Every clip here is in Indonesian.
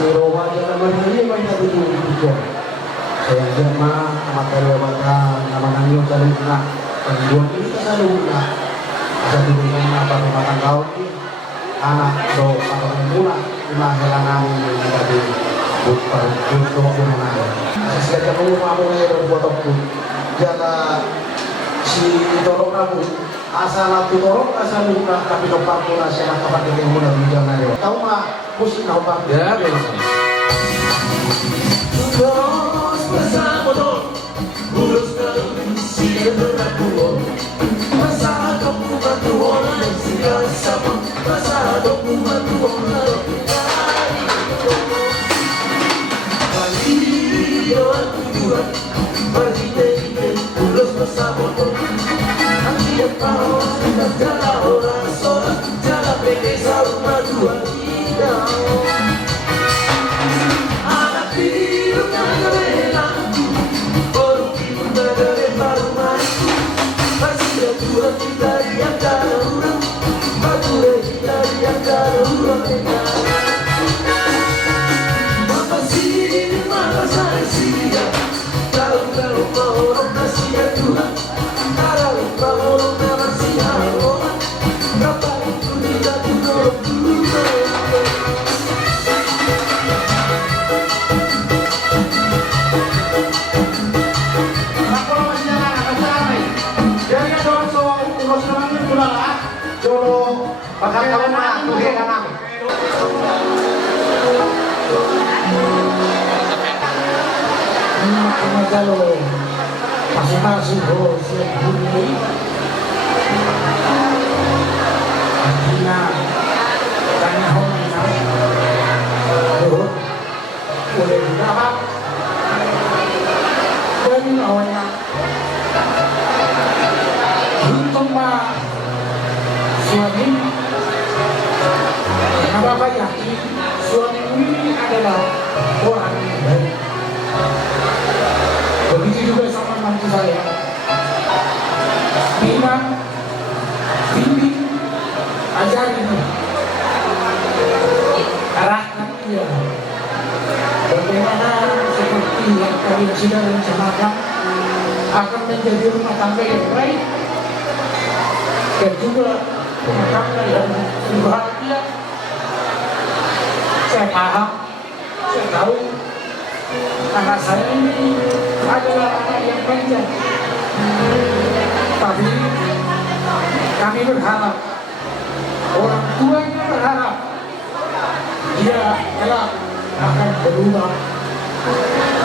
Rowa jangan berdiri banyak itu. Saya jema materi wabatan nama nangyo kaluna dua ini kasaluna jadi dengan apa rumah kau ini anak do atau mula lima helangan ini tadi bukan itu mana saya ketemu kamu yang berbuat aku jaga si tolong kamu asal aku tolong asal buka tapi lupa pula saya nak kapan dia mula bicara nayo tahu mah musik kau bang ya biasa terus bersama dong uruskan si berakuan masa kamu bantu orang yang segala sama masa kamu bantu orang terus bersama dong nanti yang tahu kita jalan orang soal jalan pergi sama dua kita anak hidup naga belanku baru hidup naga belanku masih ada dua kita yang darurat batu kita yang darurat makasih makasih kalau mau orang kasih ya Tuhan kalau mau orang kasih ya Allah berapa itu tidak turun bakal kamu mah tuh dia kan kalau masih bos ini artinya tanya homina boleh berapa dan awalnya untuk mah suami kenapa yakin suami ini adalah orang yang baik. Begitu juga sama mantu saya. Bilang, bimbing, ajarin dia. Arahkan dia. Bagaimana seperti yang kalian sudah rencanakan akan menjadi rumah tangga yang baik dan juga rumah tangga yang bahagia. Saya paham, saya tahu anak saya ini adalah anak yang panjang, tapi kami berharap, orang tuanya berharap dia kelak akan berubah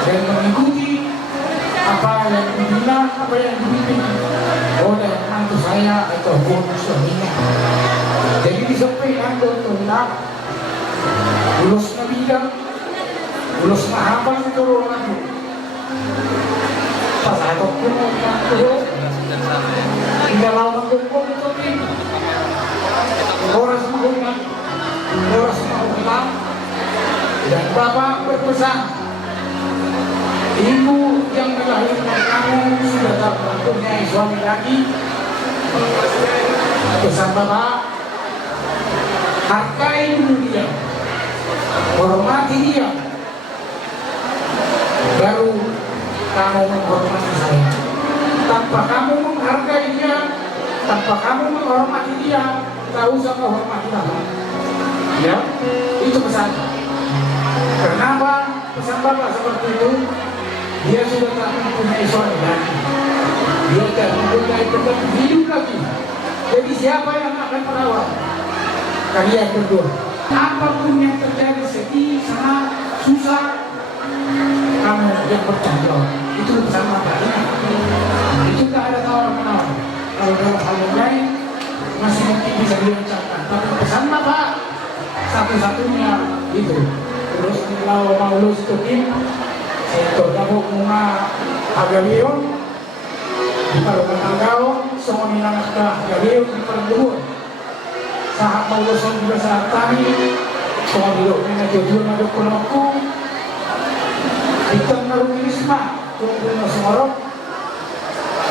dan mengikuti apa yang dibilang, apa yang dibimbing oleh mantu saya ataupun suaminya. Jadi disampaikan tentang ulus nabidang, ulus mahabang itu orang itu. Pas aku pun itu tidak lama kumpul itu ini. Orang semua ingat, orang semua bilang, dan Bapak berpesan, ibu yang melahirkan kamu sudah tak mempunyai suami lagi. Pesan Bapak, hargai dulu dia, hormati dia, baru kamu menghormati saya. Tanpa kamu menghargai dia, tanpa kamu menghormati dia, tak usah menghormati Bapak. Ya, itu pesan. Kenapa pesan Bapak seperti itu? Dia sudah tak mempunyai suami lagi, dia tak mempunyai tempat hidup lagi. Jadi siapa yang akan merawat kalian berdua? Apapun yang terjadi, sedih, senang, susah, kamu yang bertanggung jawab. Itu pesan Bapak. Itu tak ada tawar-menawar. Kalau dalam hal yang lain masih mungkin bisa diucapkan, tapi pesan Bapak satu-satunya itu. Terus kalau mau lulus tukin, itu kamu bunga agawiyong di parukan tanggao, semua minang ka agawiyong di parukan. Saat mau lulus juga saat tani, semua biloknya ngajudul ngadukun aku. Kita narumilisma, tunggu na sumarok,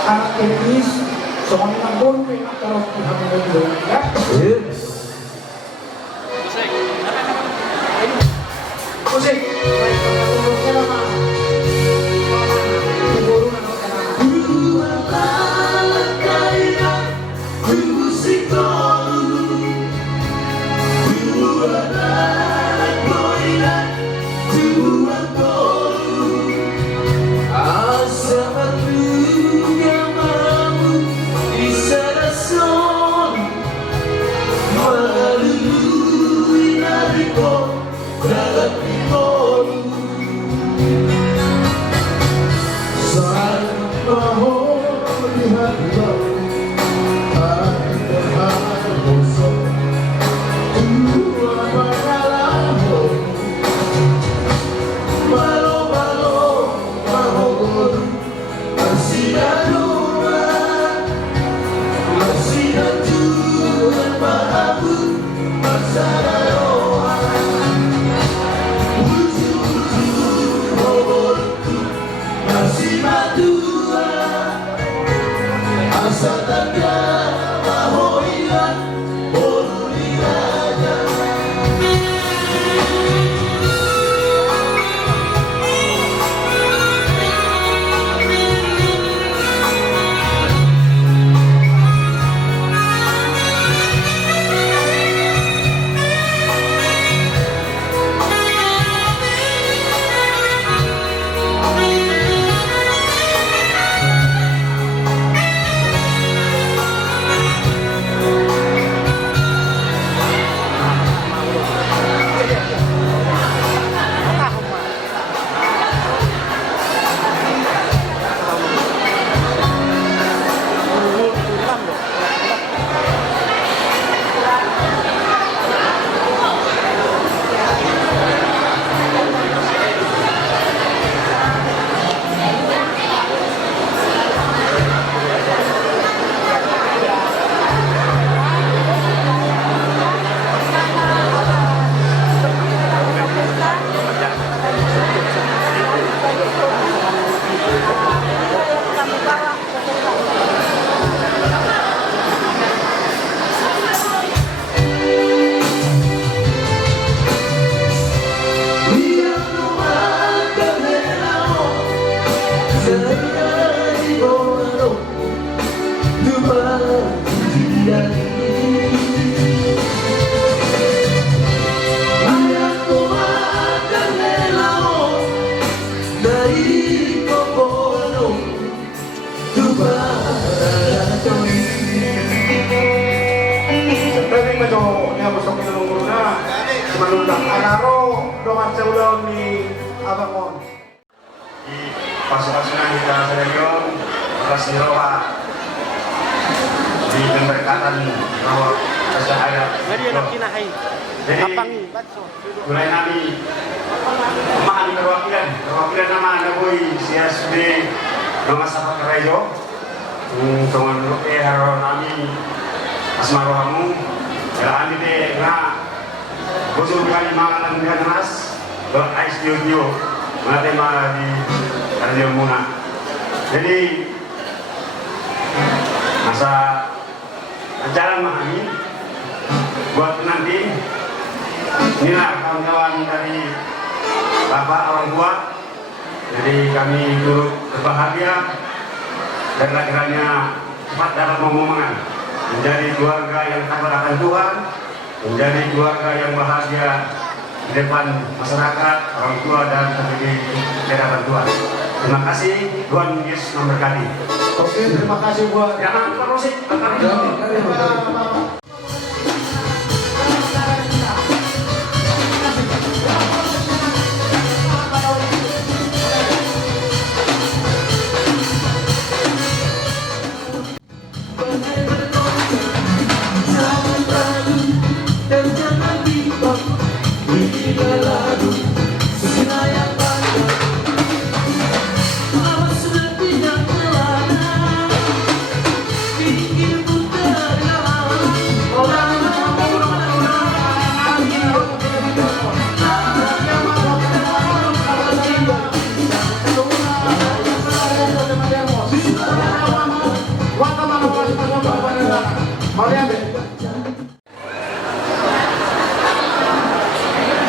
anak kinis, semua minang bonpe, atau dihamil dulu. Ya? Musik. Pasukan kita region Ras Eropa di pemberkatan bahwa cahaya. Jadi mulai kami memahami perwakilan nama Naboy CSB nama Sahabat Kerejo dengan haro nami asmarohamu jalan di na khusus kali mangan dengan nas dot ice studio tema di Radio Muna. Jadi masa acara mahami buat nanti inilah kawan-kawan dari bapak orang tua. Jadi kami turut berbahagia dan kiranya cepat dapat momongan menjadi keluarga yang takut akan Tuhan, menjadi keluarga yang bahagia di depan masyarakat, orang tua dan di hadapan Tuhan. Terima kasih, Tuhan Yesus memberkati. Oke, terima kasih buat jangan terus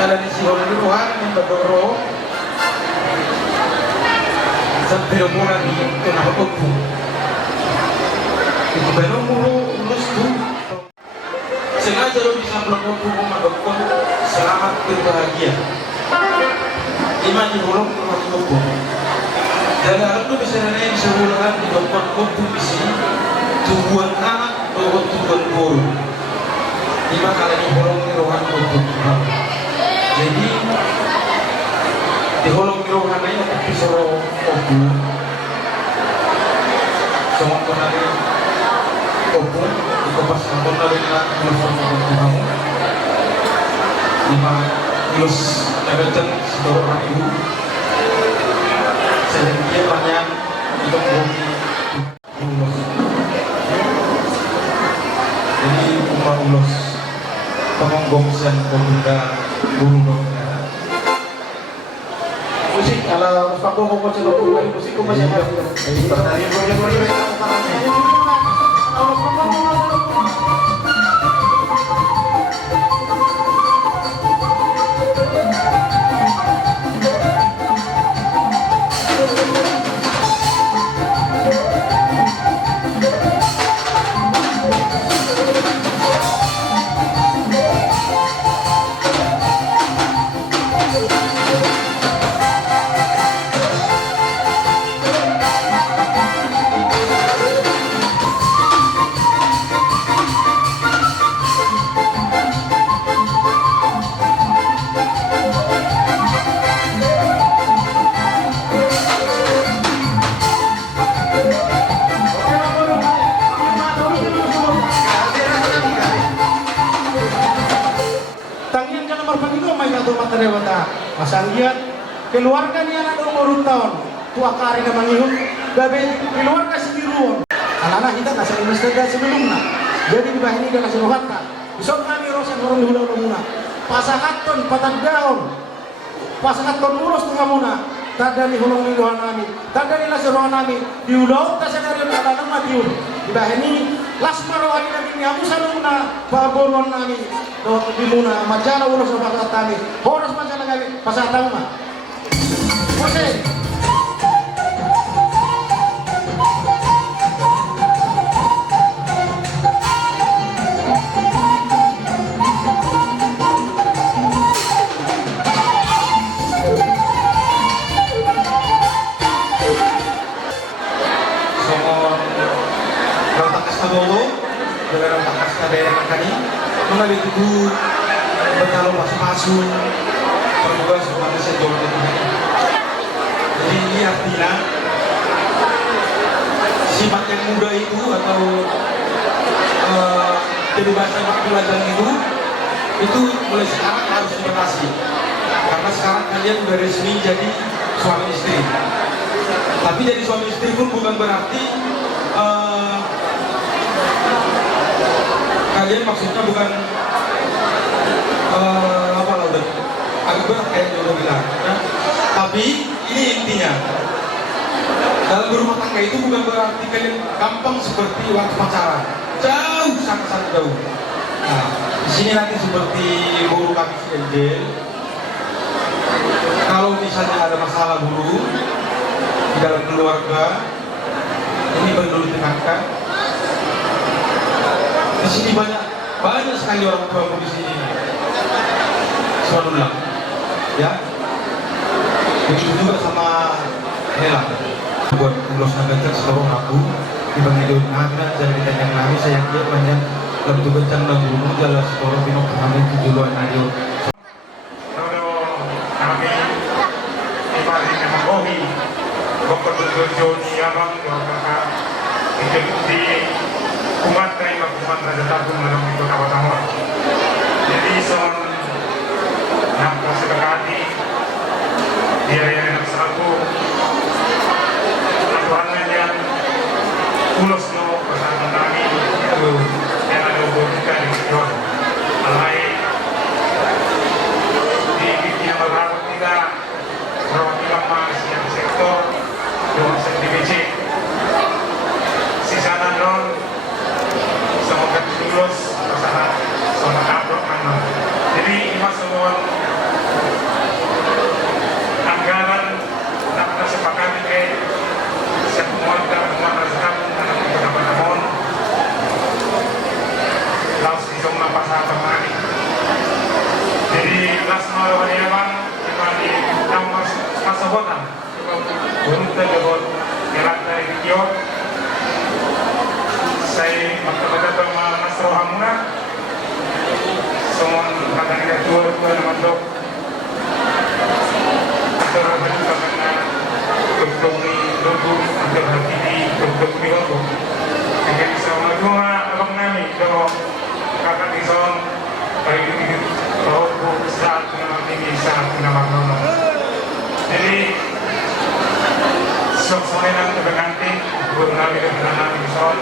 ada di Sihon Tuhan doro sampai bulan ini kena hukum itu belum mulus tuh sengaja lo bisa melakukan hukum dokter selamat berbahagia iman di hulung hukum dan harus tuh bisa nanya bisa ulangan di dokter hukum di sini tujuan anak atau tujuan guru lima kali di hulung di rohan hukum jadi di holong rohan ini tapi soro obu semua konari obu di kopas konari na telepon kamu lima ilus nagatan sedoro orang ibu saya dia banyak itu bumi ulos jadi umar ulos pengonggongsan pemuda burung musik ala Pak Bobo ko sa loob musik ko masih ada. Masang lihat keluarga ni anak umur tahun tua kari na mangihum gabe keluarga sendirian anak-anak kita nasa investigasi sebelumnya jadi di bahini dan nasi rohatka besok kami rosan orang di ulang muna pasangaton patang daun pasangaton urus tengah muna tadani hulung miluhan kami tadani nasi rohan kami di ulang tak senario anak matiun di bahini lasmaro hari lagi nyamu saluna baboron kami di muna majana urus pasat kami horas majana kami pasat tahu mah oke dengan pakas daerah kami mengalih itu bertaruh masuk-masuk permukaan semuanya sejauh ini jadi ini artinya sifat yang muda itu atau kebebasan pelajaran itu mulai sekarang harus dibatasi karena sekarang kalian sudah resmi jadi suami istri tapi jadi suami istri pun bukan berarti kalian maksudnya bukan apa lah udah agak berat kayak yang udah bilang ya. Tapi ini intinya dalam berumah tangga itu bukan berarti kalian gampang seperti waktu pacaran jauh sangat-sangat jauh. Nah di sini nanti seperti guru kami si Angel kalau misalnya ada masalah guru di dalam keluarga ini perlu ditenangkan. Di sini banyak sekali orang tua di sini. Subhanallah. Ya. Begitu juga sama Hela. Buat ulos nagajar seluruh aku dibangun naga jadi ditanya lagi saya dia banyak lebih kencang dan dulu jalan seluruh binok kami tujuan aja. Kami ibadi memohi Bapak Dr. Abang Bapak itu di umat terima umat raja tabung dalam itu kawan-kawan. Jadi son nampak sekali dia yang satu aturan yang ulos no bersama kami itu yang ada hubungan di John. Alai di yang berharap tidak perwakilan mas yang sektor dua DPC sisana non semoga lulus pasangan sama kabrok mana jadi maktabad Mas Rohamuna semua kadang-kadang tua naman dok terhadap karena dokter ni dokter untuk hati di dokter ni dokter jika bisa mengajunga abang nami kalau kakak dison bayi ini kalau saat nama tinggi saat nama nono jadi sesuaian nanti Nami dan Nami Dison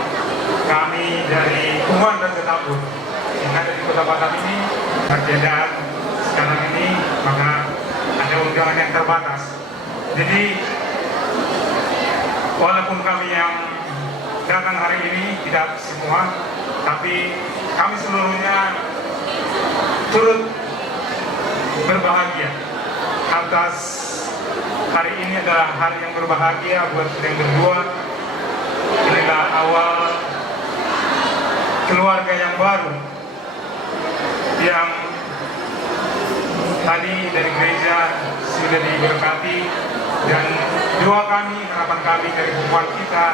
kami dari Kuman dan Ketaput yang ada di Kota Batam ini terjadi sekarang ini maka ada undangan yang terbatas jadi walaupun kami yang datang hari ini tidak semua tapi kami seluruhnya turut berbahagia atas hari ini adalah hari yang berbahagia buat kita yang berdua. Inilah awal keluarga yang baru yang tadi dari gereja sudah diberkati dan doa kami, harapan kami dari hubungan kita,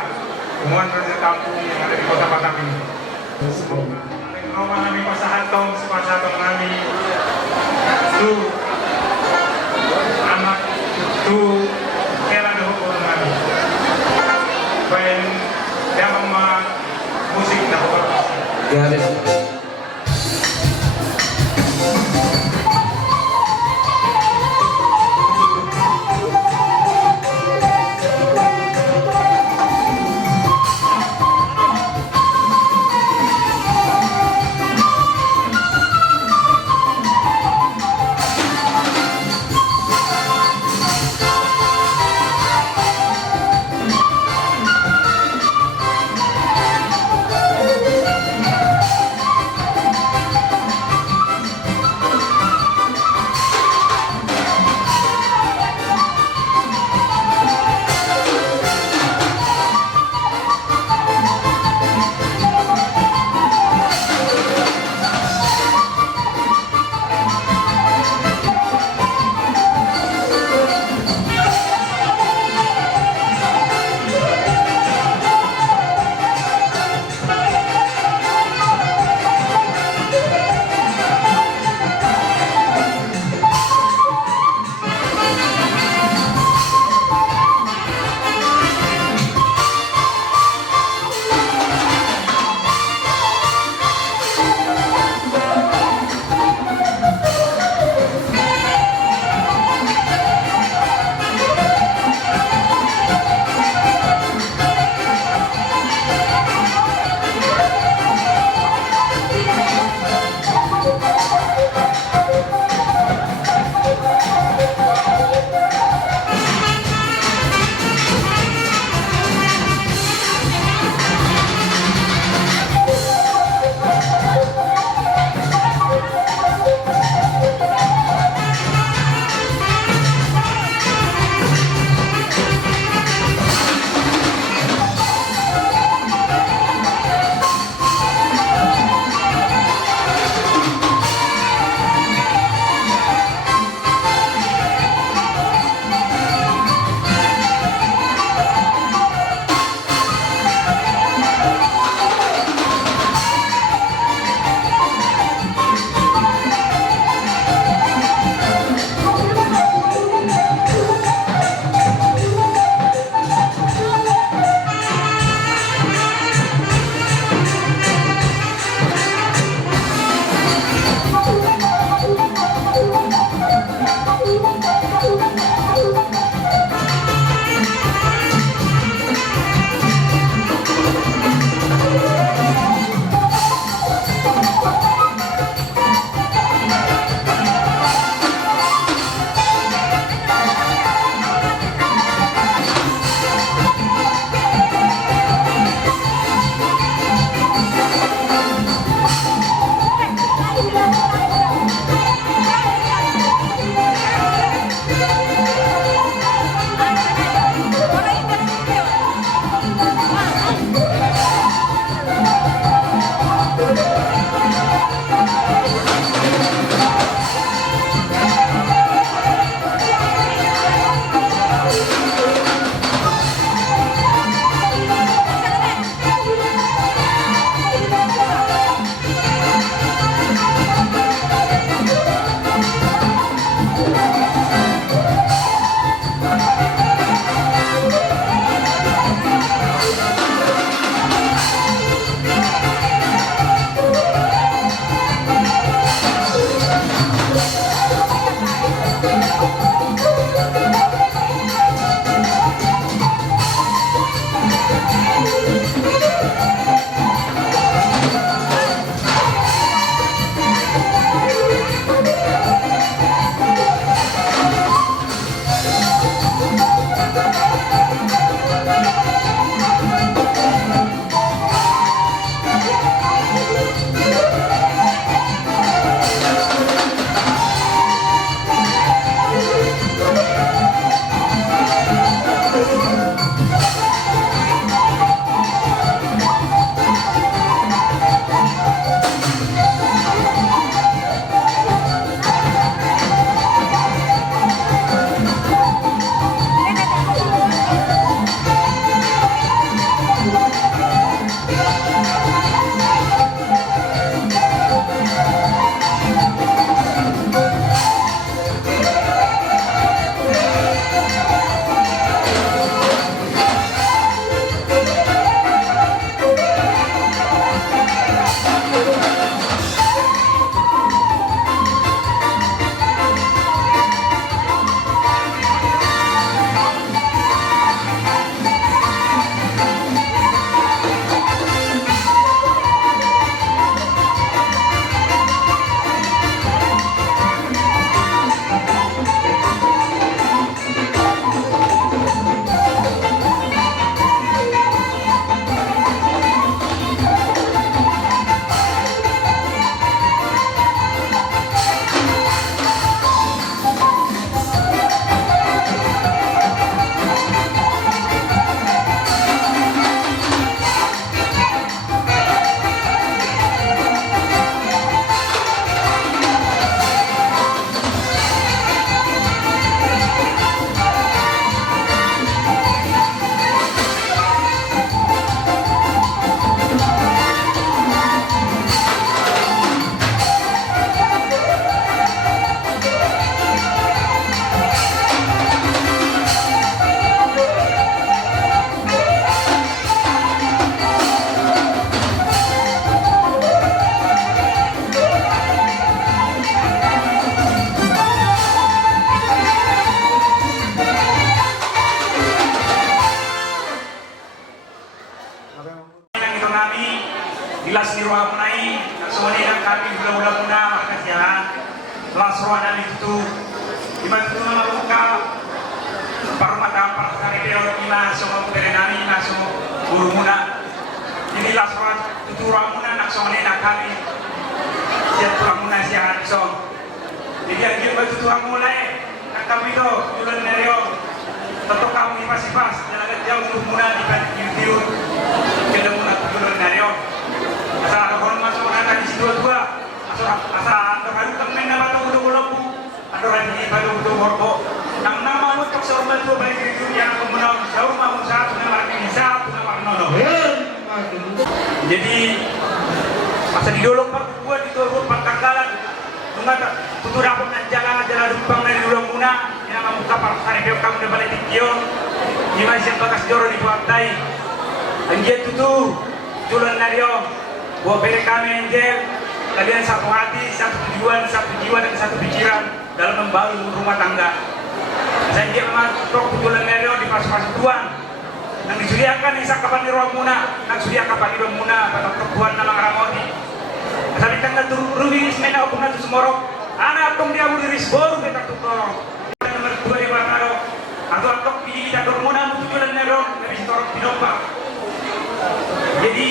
hubungan Raja Kampung yang ada di Kota Batam ini. Semoga Roma nami pasahatong, sepasatong nami tu anak tu kela de hukum nami. Bayan dapat musik na hukum. Garis. Dilas ni ruang menai, semuanya kami mula-mula muna makasihan. Las ruangan itu, di mana itu nama buka. Parmata parkari peor ina semua berenani na semua guru muna. Ini las ruang itu ruang muna nak semuanya kami. Siap ruang muna siaran song. Jadi yang baju ruang mulai, nak kami itu jualan nerio. Tentu kamu pas-pas, jangan jauh guru muna di YouTube. Kita muna jualan nerio. Asal ada orang masuk ada di situ dua. Asal ada baru temen nama tu udah ada orang ini baru udah worko. Nang nama untuk seorang tu baik itu yang kemenang jauh mahu satu nama ini satu nama nono. Jadi masa di dolok pak buat di dolok pak kanggalan. Tunggu tak tutur apa jalan rumpang dari ulang muna. Yang kamu kapal hari biar kamu dapat tikion. Di masih bekas joro di pantai. Anjir tu jualan nario. Buat beri kami angel, kalian satu hati, satu tujuan, satu jiwa dan satu pikiran dalam membangun rumah tangga. Saya ingin mengatur tujuan Mario di pas-pas tuan. Yang disuliakan isa kapan di ruang muna, yang sulia kapan di ruang muna, pada perempuan nama Ramodi. Sabi tangga ruwing ismena upung natu semorok, anak tong dia beriris boru kita tukong. Nomor 2 di Barnaro, atau atok pilih kita dormuna tujuan Mario, dari sitorok pinopa. Jadi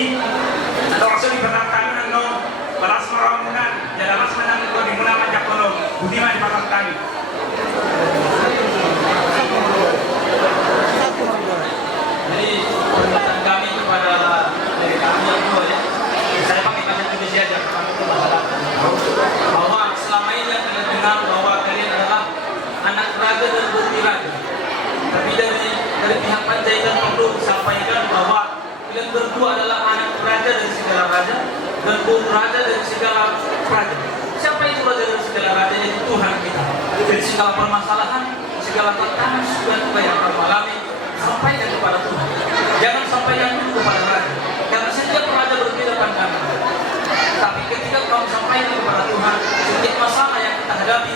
langsung dibatangkan nang balas maramunan jadi mas menang ko di muna majak kono budi mah dibatangkan. Jadi permintaan kami kepada dari kami yang dua ya, saya pakai bahasa Indonesia aja bahwa selama ini yang kalian dengar bahwa kalian adalah anak raja dan putri raja, tapi dari pihak Panjaitan perlu disampaikan bahwa kalian berdua adalah anak raja dari segala raja dan putri raja dari segala raja. Siapa itu raja dari segala raja? Yaitu Tuhan kita. Dari segala permasalahan, segala tantangan sudah yang kamu alami, sampaikan kepada Tuhan. Jangan sampaikan kepada raja, karena setiap raja berbeda pandangan. Tapi ketika kamu sampaikan kepada Tuhan, setiap masalah yang kita hadapi,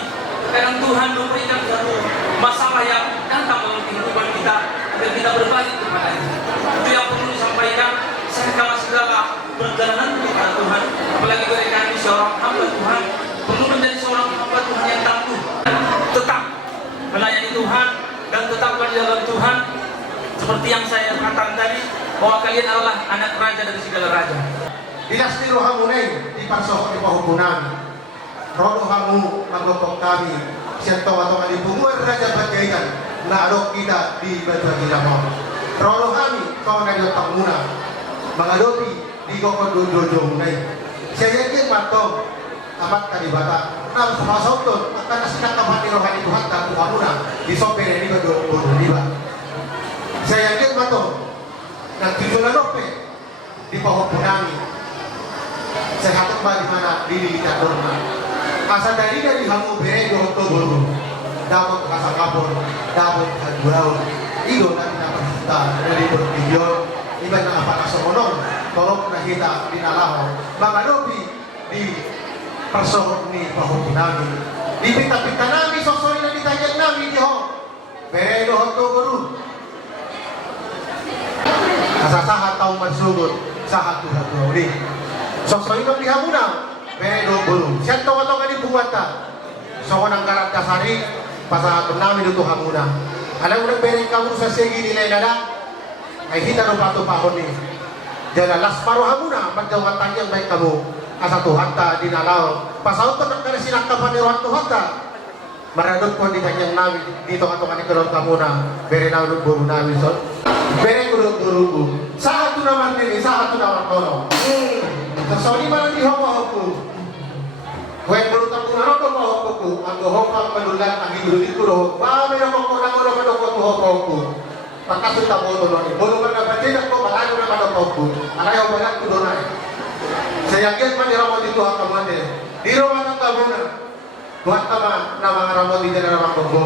kadang Tuhan memberikan satu masalah yang datang dalam kehidupan kita agar kita berbagi kepadanya. Itu yang perlu disampaikan. Serahkanlah segala perjalanan kepada Tuhan. Apalagi mereka ini seorang hamba Tuhan, perlu menjadi seorang hamba Tuhan yang tangguh, tetap melayani Tuhan dan tetap di dalam Tuhan. Seperti yang saya katakan tadi, bahwa kalian adalah anak raja dari segala raja. Dinasti rohamunay di pagsok di pahupunan. Rodo hamu magopok kami. Siya tawa-tawa di bunguan raja Panjaitan na alok kita di baju mo. Rodo kami kau na yotang muna. Mga dopi di kokon dojo munay. Siya yakin matong amat kalibata. Na sa pasokton akan nasinak kapan ni rohani Tuhan dan Tuhan muna di sopere ni baju diba. Siya yakin matong nagtujulan ope di pahupunan. Saya hatut ba di mana diri kita normal. Asa dari hamu bere do to bolu. Dapat kasakapon, dapat haduraw. Ido na pinapakita dari video. Iba na apa kasomonon, tolong na kita dinalaho. Mga lobi di persok ni pahupunan. Di pita-pita namin, sosori na ditanyag namin di ho. Bere do to bolu. Kasasahat taong mansugod sa hatu-hatu uli. Sok-sok itu lihat muda, bedo bulu. Siapa tahu kan di buata. Sok orang karat dasari, pasal bernama itu hamuda. Ada orang beri kamu sesegi nilai nada, kita lupa tu pahon ni. Jadi las paruh hamuda, berjawab tanya baik kamu. Asa Tuhan ta di nalau. Pasal itu nak kasi nakapan di ruang Tuhan ta. Meradut pun di kanyang nawi di tengah-tengah di kelon kamu na. Beri naudut bulu nawi so. Beri guru-guru. Saat tu nama ini, saat tu nama kono. Saudi mana di hopo-hopo. When berutang kunano to hopo-hopo, ang hopo manulan ang hidulit ko. Ba may hopo na ko to hopo-hopo. Pagkasud ta mo to ni. Bolo man na batin ko malayo na hopo-hopo. Alayo wala ko donay. Saya yakin man diro mo dito ang kamande. Diro man ang kabuna. Buat tama na mga ramo dito na mga gogo.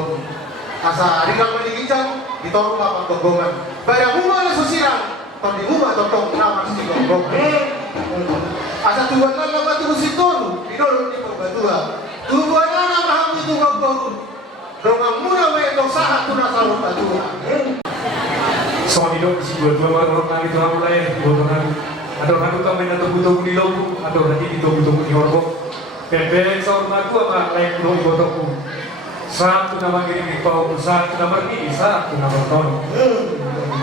Asa rigang maligitan, dito ro pa paggogongan. Bara mo na susirang. Di rumah totong nama si gogo. Asa tuan na nama tu si tolu, dinolo di pagbatua. Tuan na nama hamu tu gogo. Dong muna we dong sahat tu na salu batua. So hidup si dua-dua orang itu mulai bodohan atau hadu kami atau butuh di lobu atau nanti butuh di horbo pepe sama tua mah lain dulu botoku satu nama kiri di pau satu nama ini satu nama non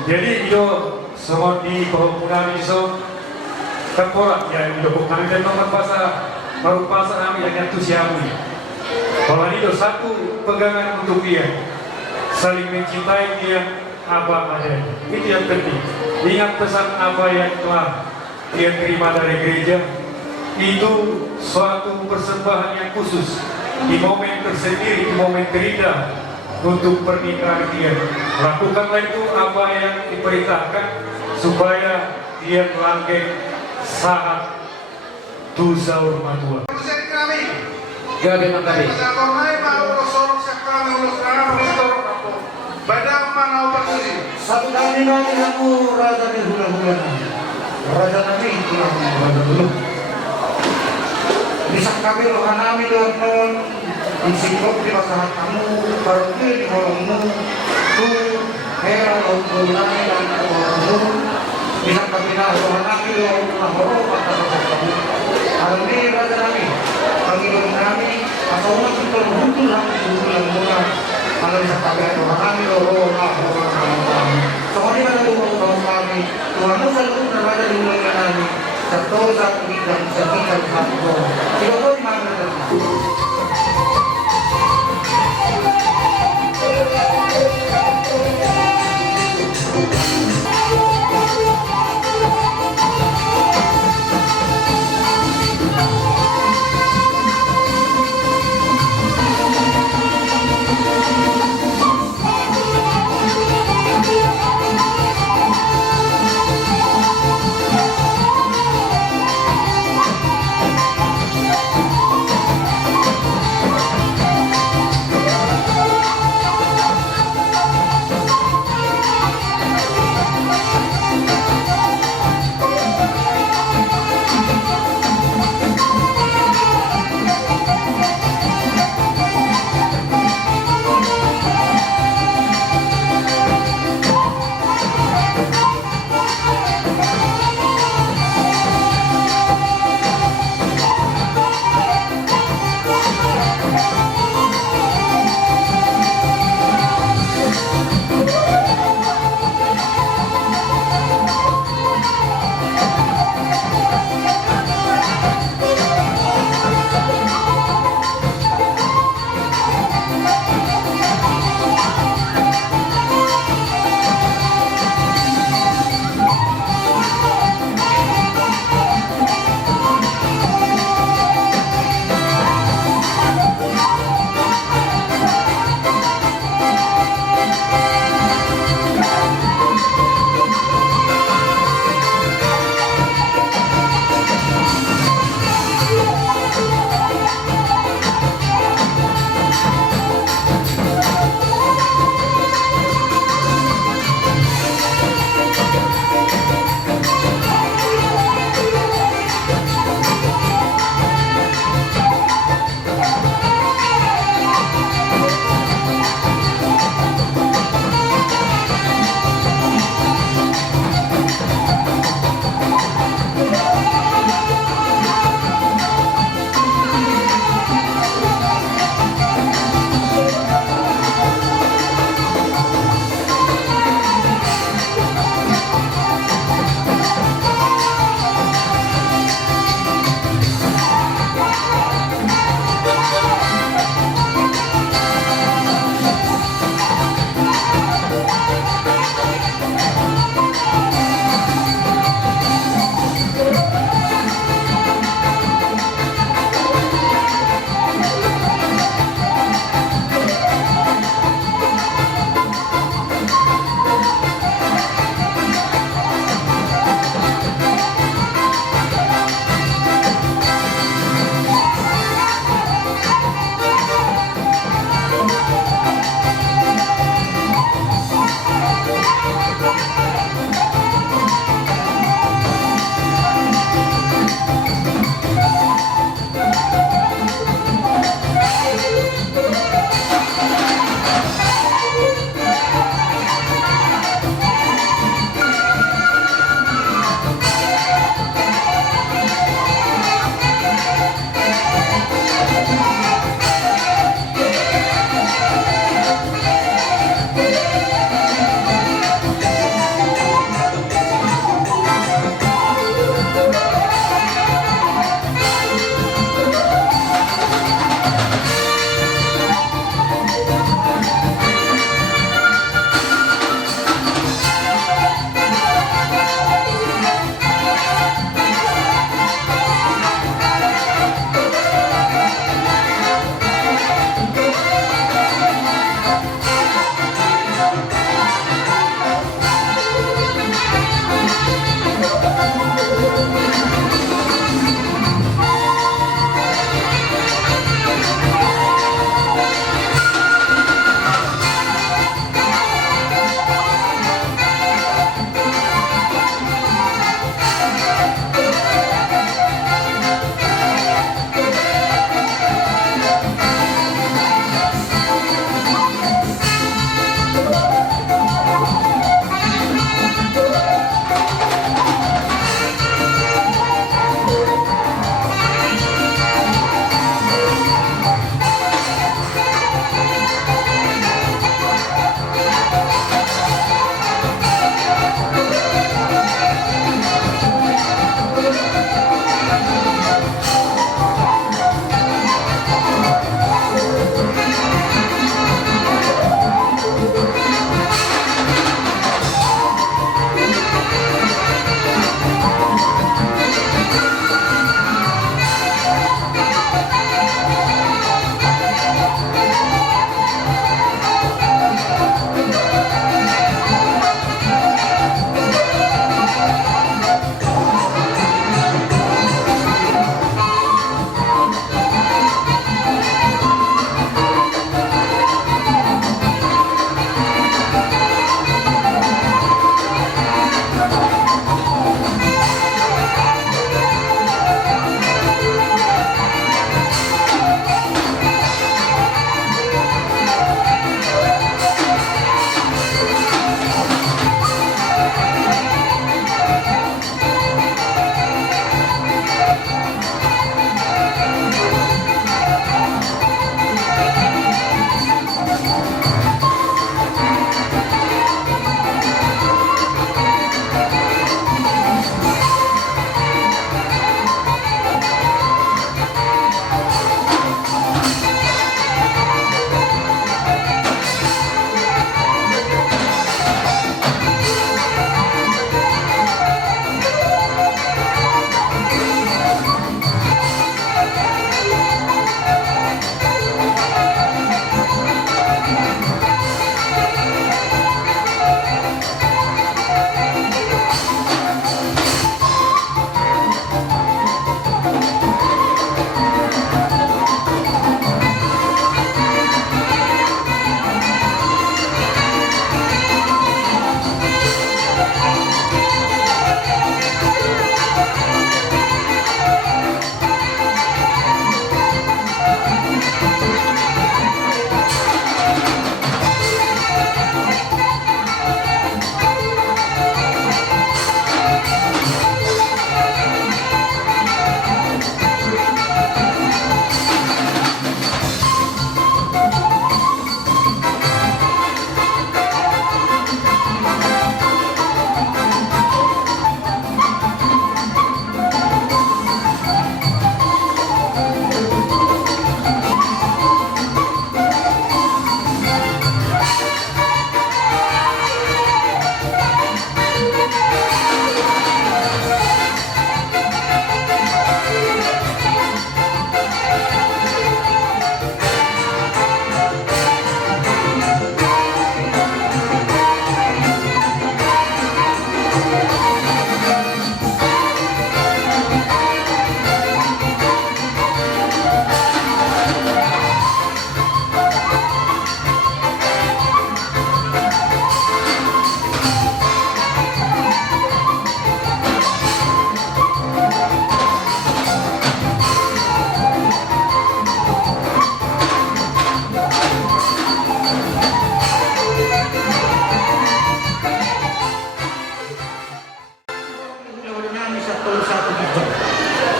jadi itu semua di perhubungan itu terporak ya untuk kami dan nomor pasar baru pasar kami yang nyatu siamu kalau itu satu pegangan untuk dia saling mencintai dia apa ada itu yang penting ingat pesan apa yang telah dia terima dari gereja itu suatu persembahan yang khusus di momen tersendiri, di momen terindah untuk pernikahan dia. Lakukanlah itu apa yang diperintahkan supaya dia melanggeng saat dosa rumah tua. Gabi mangkabi. Satu kali nanti aku raja di hula-hula. Raja nanti hula-hula dulu. Bisa kami rohanami doon insiklop di masalah kamu baru di kolommu tu hera rohanami dan kolommu bisa kami rohanami doon mahoro kata kamu hari ini raja kami rohanami atau masih terhubung lagi bulan bulan kalau bisa kami rohanami doon mahoro kami soalnya ada doon kami Tuhan selalu berada di bulan kami satu satu dan sekitar satu kita pun mana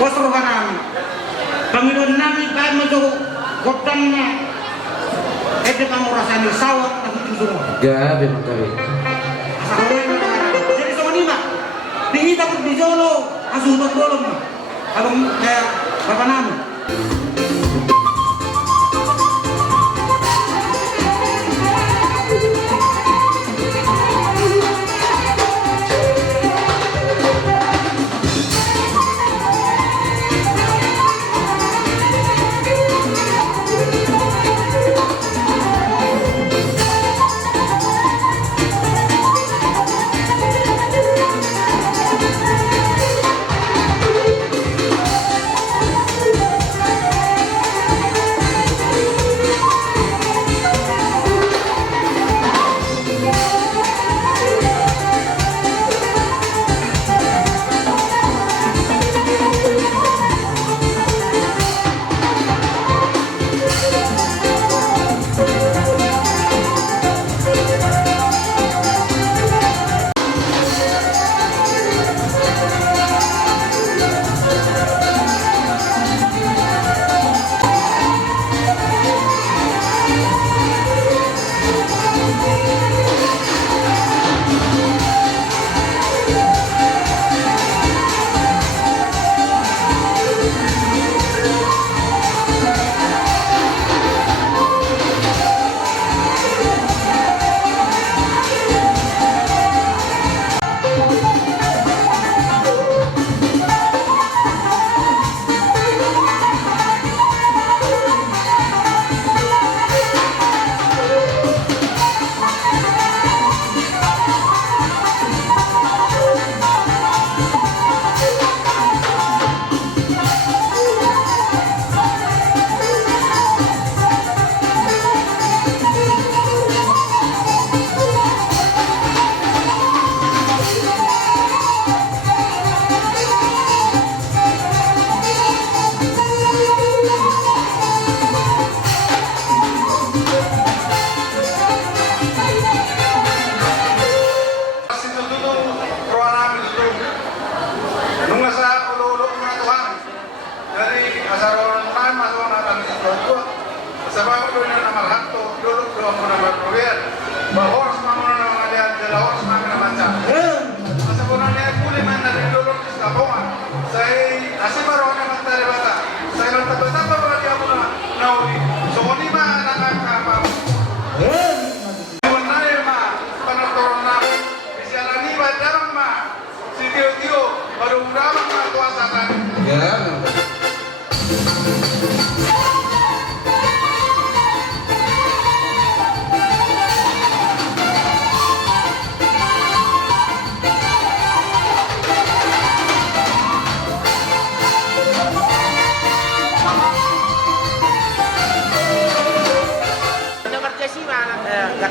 Wasruhan namin. Panginoon namin kahit medyo godangnya. Ede pangurasan ng sawat at tutungo. Gabi magkabi. Sa kawin mo na. Jadi sa kanima, dihita ko di Jolo, asunod bolong mo. Along kaya bapak namin.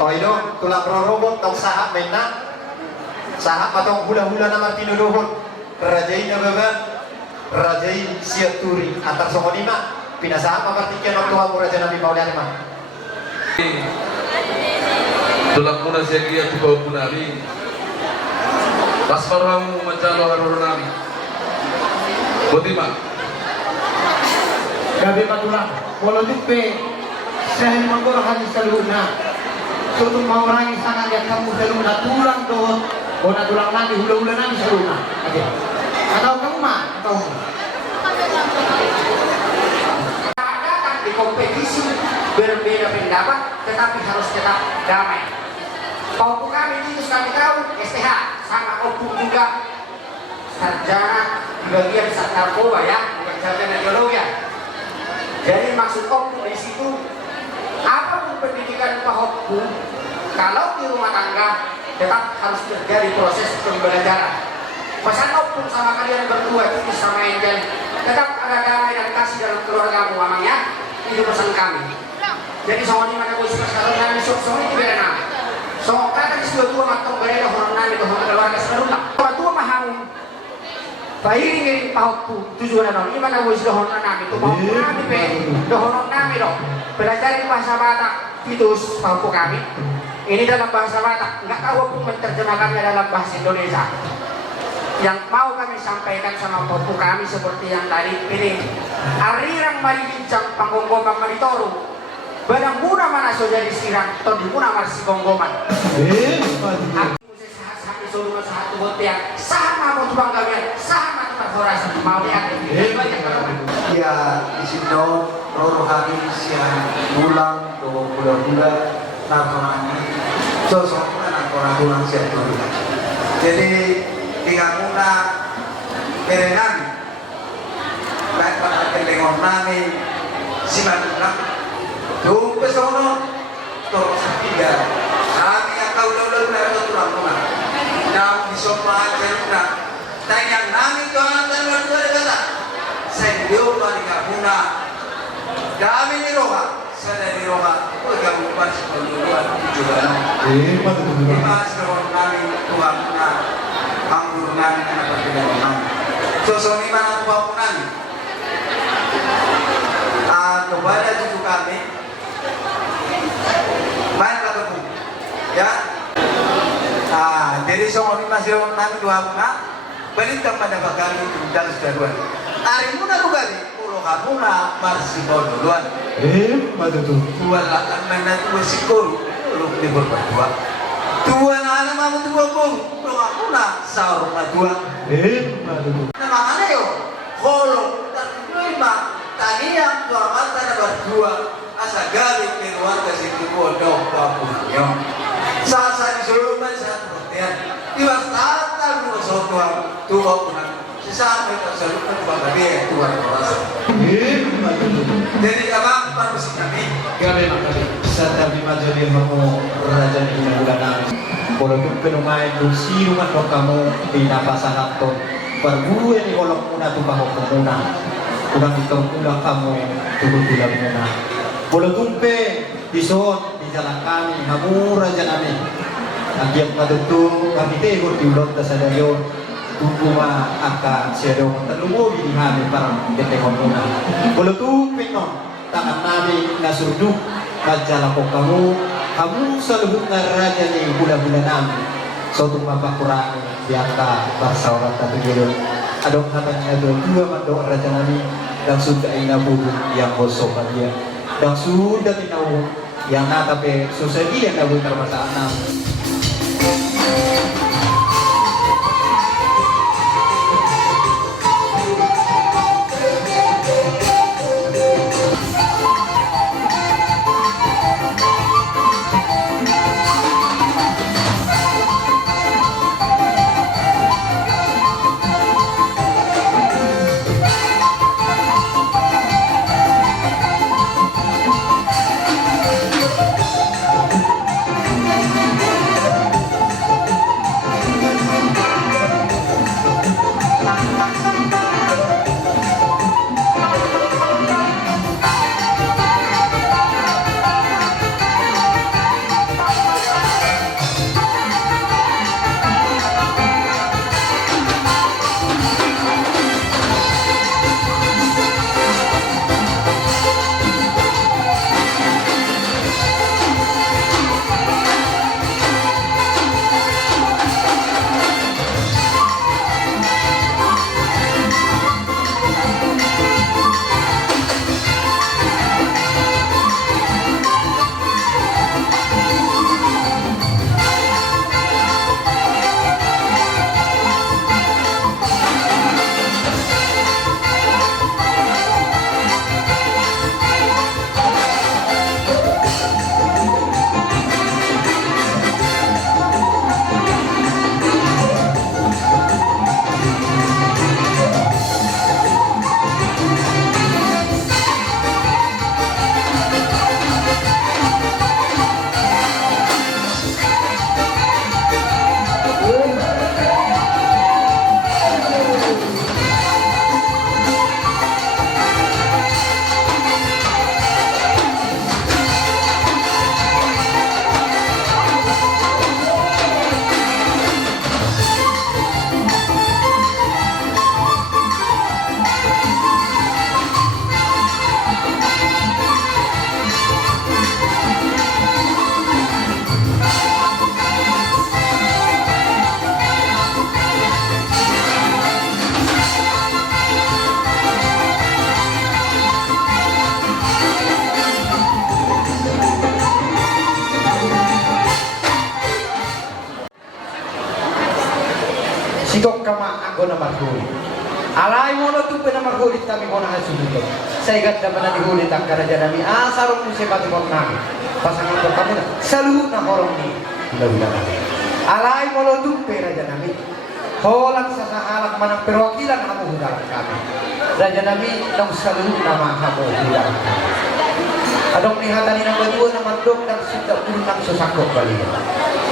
Oino, tulang rorobot tong sahab mena. Sahab atong hula-hula na tinuduhon. Rajai na baban, rajai siaturi antar songonima. Pinasahab mapartikyan ng tuha mo raja Nabi Maulana ma. Tulang muna siya kaya tukaw po namin. Pas parang mancalo haruro namin. Buti ma. Gabi patulang, walau dupe, saya menggorkan sa luna. Sutung mau orang yang sangat lihat kamu sa luna, tulang doon, o na tulang namin, hula-hula namin sa luna. Okay. Atau kamu ma, atau Akan di kompetisi berbeda pendapat, tetapi harus tetap damai. Opung kami itu kami tahu STH sama Opung juga sarjana di bagian narkoba ya, bukan sarjana ideologi. Jadi maksud Opung di situ apapun pendidikan Pak Opung, kalau di rumah tangga tetap harus terjadi proses pembelajaran. Pesan Opung sama kalian berdua itu sama Angel, tetap ada damai dan kasih dalam keluargamu mamanya. Itu pesan kami. Jadi sama di mana gue suka sekarang nami sok itu beda nama. So kata di sebelah tua matang berada orang nami ke orang keluarga sekarang. Orang tua maham. Pairing Pak Opung itu juga nama. Di mana gue sudah orang nami itu mau nami pe, do orang nami loh. Belajar bahasa Batak Titus Pak Opung kami. Ini dalam bahasa Batak. Nggak tahu Opung menerjemahkannya dalam bahasa Indonesia. yang mau kami sampaikan sama popu kami seperti yang tadi pilih arirang maribincang panggonggoman maritoru badang muna mana saudari sirang atau di muna marsi gonggoman aku sesaat sulungan satu botiak sama mau tubang kalian sama tetap horasa mau lihat banyak teman Ya di sini Roro hari siang bulan do bulan-bulan nakonani sosoknya nakona bulan siang dulu. Jadi tiga muna kerengan baik pada kelengon nami simatulak tuh pesono terus tiga kami yang kau lalu dari tulang muna namun di sopan cerita tanya nami tuan dan berdua kata saya diupa di kapuna kami di roha saya di roha oh gabung pas penduluan juga lima sekarang kami tuan muna anggur nami anak berbeda kami sosok ini mana tuan muna kepada cucu kami main ketemu ya jadi sosok ini masih nami tuan muna berita pada kami dan sedaruan hari muna juga di pulau kamuna marsi duluan madu tuh. tuan akan mana tua sikul lu libur berdua tuan anak mamu tua bung pulau kamuna sahur dua madu tuh. nama mana yo kolong dan lima tadi yang tua mata ada berdua asa gali keluarga situ bodoh babunya sasa di seluruh masyarakat perhatian tiwas tata lu sotua tua punan sisa mereka selalu kepada dia Tuhan merasa. Jadi apa permisi kami? Kami makasih. Serta bima jadi kamu raja di bulan walaupun penumai dusi rumah dok kamu di napasan atau berburu ini kalau muna tuh bahwa kemuna kurang diterpulang kamu turut tidak muna. Bola tumpe di son di jalan kami kamu raja kami. Agiat matutu kami tegur di ulot tasadayo. Tunggu akan sedang terlalu di kami para detekon muna. Kalau tu penon tangan kami nasurduk baca kamu selalu raja ni bulan-bulan kami. Suatu apa kurang biarkan bersaurat tapi gitu. Adok katanya dua mandok raja kami dan sudah inabu yang gosok dia dan sudah inabu yang tapi susah dia inabu termasuk na marhulit. Alay mo na ito pinamarhulit kami mo na hasunod. Sa igat naman na nihulit ang karadya namin. Sarong mo siya patumot namin. Pasangan ko kami na. Sa luhut na korong ni Lawila namin. Alay mo na ito pinaradya namin. Holang sa sahalak man ang perwakilan na kamuhudaran kami. Radya namin ng sa luhut na mga kamuhudaran kami. Adong nihatanin ang badua na mandok ng sudah unang sasakot balian.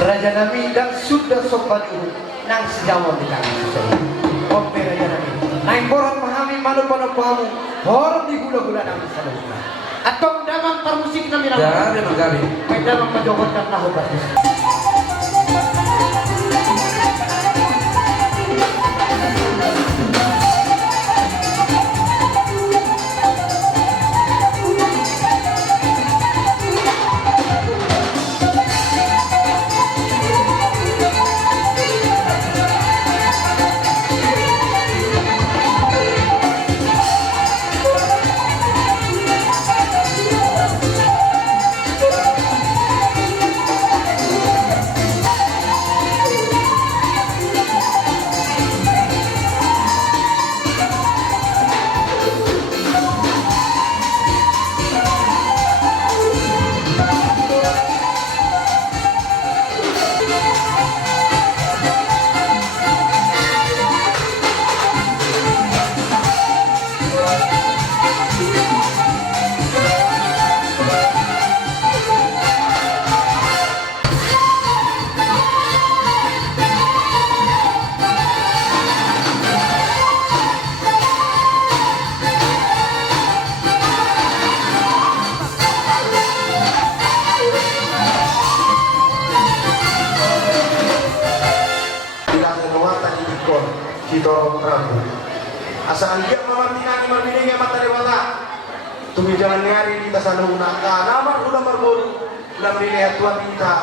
Radya namin ng sudah sopalu ng sijawan di kami susah. Oke radya namin. Naing borat pahami malu-malu pahamu. Horam di gula-gula namin sa luhut. Atong damang parmusik namin ang Gabi. may damang majokot ng nahubat. Asa dia mamartinani marbininga mata dewata. Tumi jangan ngari kita sanuna. Namar udah marbolu. Udah melihat Tuhan kita.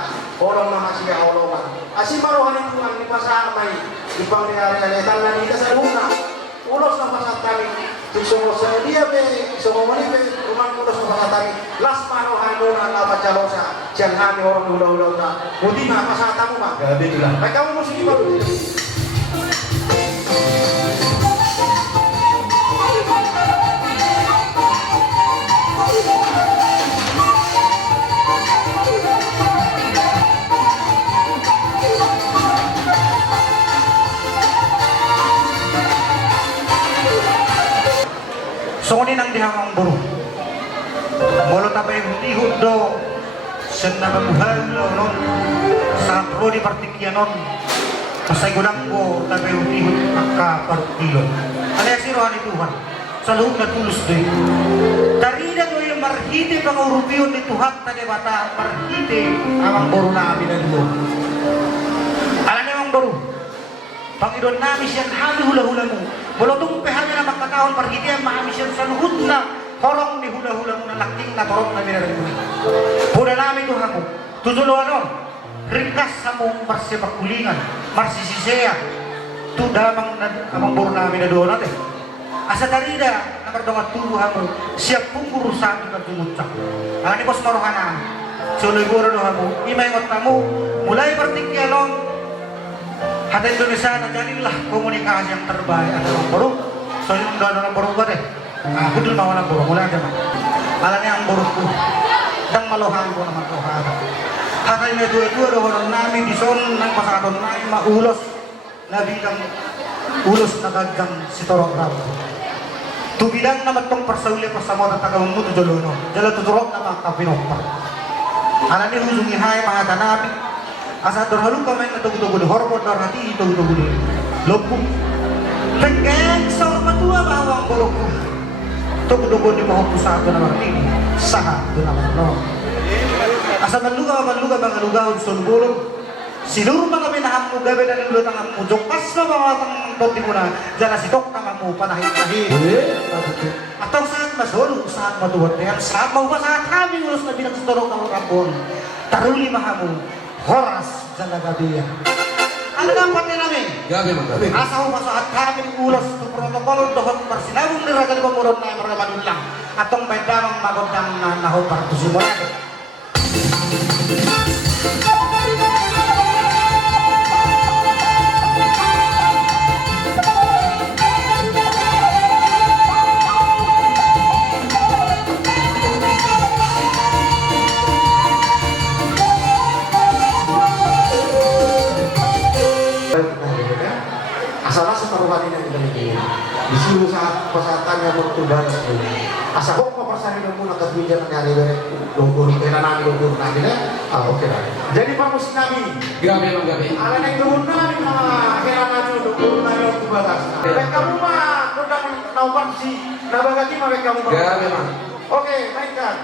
Orang nama siya oloman. Asin marohan itu ang ipasa may ipang niari-aritan na kita sanuna. Ulos na pasat kami. Tugsumos sa dia be, sumomani be, rumang ulos na pasat kami. Las marohan na lapat jalosa. Diyan kami orang ulau-ulau na. Muti na pasatamu ma. Gabi itulah. Ay kamu musik baru. Songonin ang dihang buru. Molo tapay hutihut do sen nakabuhal non sa pro di partikyanon. Pasay gudang ko tapay hutihut akka partilon. Ano yung sirohan ni Tuhan? Sa loob na tulus doy. Tarida do yung marhite pangurupiyon ni Tuhan tade bata marhite amang buru na amin na dulo. Alam niyo ang buru? Panginoon namin siyang hami hula-hula mo. Mulotong pehanya na magkataon parhitian maami siyang sa luhut na horong ni hula-hula mo na laking na torok na minaraguli. Puna namin Tuhan mo. Tutuluan nun. Ringkas sa mong marsipakulingan, marsisisea. Ito damang amang buro namin na doon natin. Asa tarida na kardongat tuluhan mo, siya pungguro sa ating kagdungutsak. Ang ni Bos Maruhan namin. So naguro doon mo, imayngot na mo, mulai partikyanon, hati Indonesia na jadilah komunikasi yang terbaik adalah buruk. Soalnya udah ada buruk banget. Aku dulu mau buruk mulai aja mah. Alanya yang burukku dan malohan ko naman ko hata. Hata ini dua-dua orang nami di son nang pasakadon nami maulos na bidang ulos na gagang si Torong Ramo. Tubilang na matong persauli pa sa mga tagamang mo tujulono. Jala tuturok na mga kapinokpa. Alanya huzungi hai mga tanapin. Asa dorhalung kami na tugu-tugu hormon darati tugu-tugu lopuk pengen sa matua bawang bolok tugu-tugu di mohon pusato na martini saha do naman no asa manluga bangaluga usul bolok siluro mga pinaham mo gabi na nilot ang mujok pas na bawatang doti mo na jana sitok na mo panahin-panahin atau saat masolo saat matuwat yan saat mau ba saat kami ulos na bilang sitorok ng rapon taruli mahamu horas Janagabiya. Ano nga pati namin? Gabi magabi. Asa ko sa at kami ulos to protokol dohon persinabong ni Rajan Komuron na maramanon lang. Atong may damang magandang na nahopar to sumulad. tuh. Asa kok paparsari dong muna katwijan nyari dari dongkul kena nami dongkul nami deh. Ah oke lah. Jadi pamusin nami. Gabi bang gabi. Ala naik turun nami mah kena nami dongkul nami waktu batas. Baik kamu mah udah naupan si nabagati mah baik kamu mah. Gabi bang. Oke mainkan.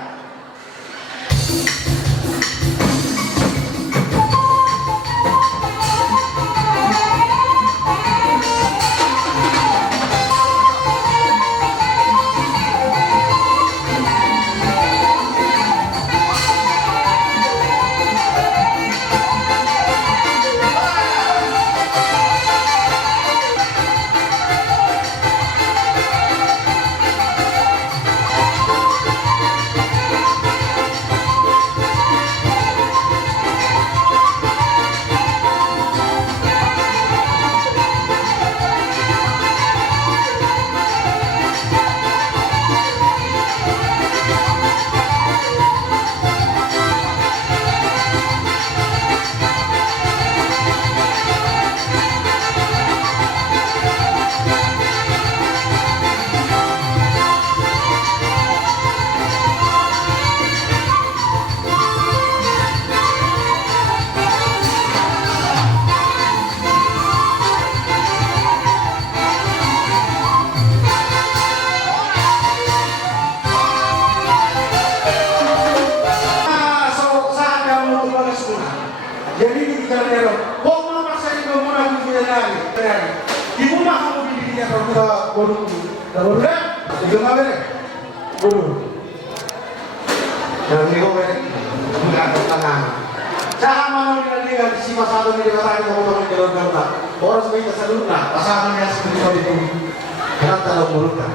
Jadi di jalan jalan, kok mau maksa juga mau lagi punya lagi? Di rumah kamu dirinya kalau kita bodoh dulu, bodoh dah, itu nggak beres, bodoh. Jangan nego beres, nggak ada tangan. Jangan mau dia di sini pasal ini dia kata kamu orang jalan jalan, orang sebaiknya seluruh lah, pasangan yang seperti itu, karena terlalu buruk kan.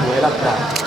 Gue lapar.